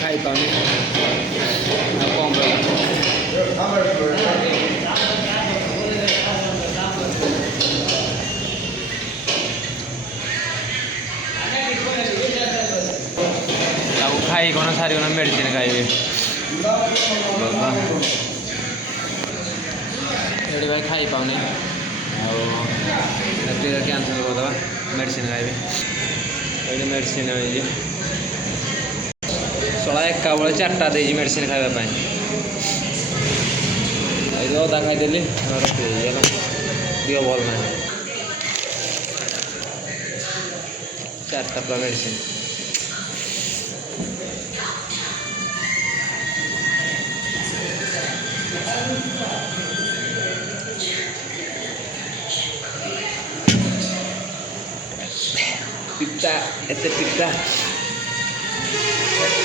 ଖାଇ ପାରୁନି ଆଉ କମ୍ ତାକୁ ଖାଇ କ'ଣ ସାରିଗଲା ମେଡ଼ିସିନ ଖାଇବି ଏଠି ଭାଇ ଖାଇ ପାଉନି ଆଉ କ୍ୟାନ୍ସଲ୍ କରିଦେବା ମେଡ଼ିସିନ ଖାଇବି ଏଠି ମେଡ଼ିସିନ ହେଇଛି ଶଳା ଏକା ବେଳେ 4ଟା ଦେଇଛି ମେଡ଼ିସିନ ଖାଇବା ପାଇଁ ଏଇଠି ଅଧା ଖାଇଦେଲି ରଖିଦେଇଛି ଦିଅ ଭଲ ନାହିଁ 4ଟା ପୁରା ମେଡ଼ିସିନ ପିତା ଏତେ ପିତା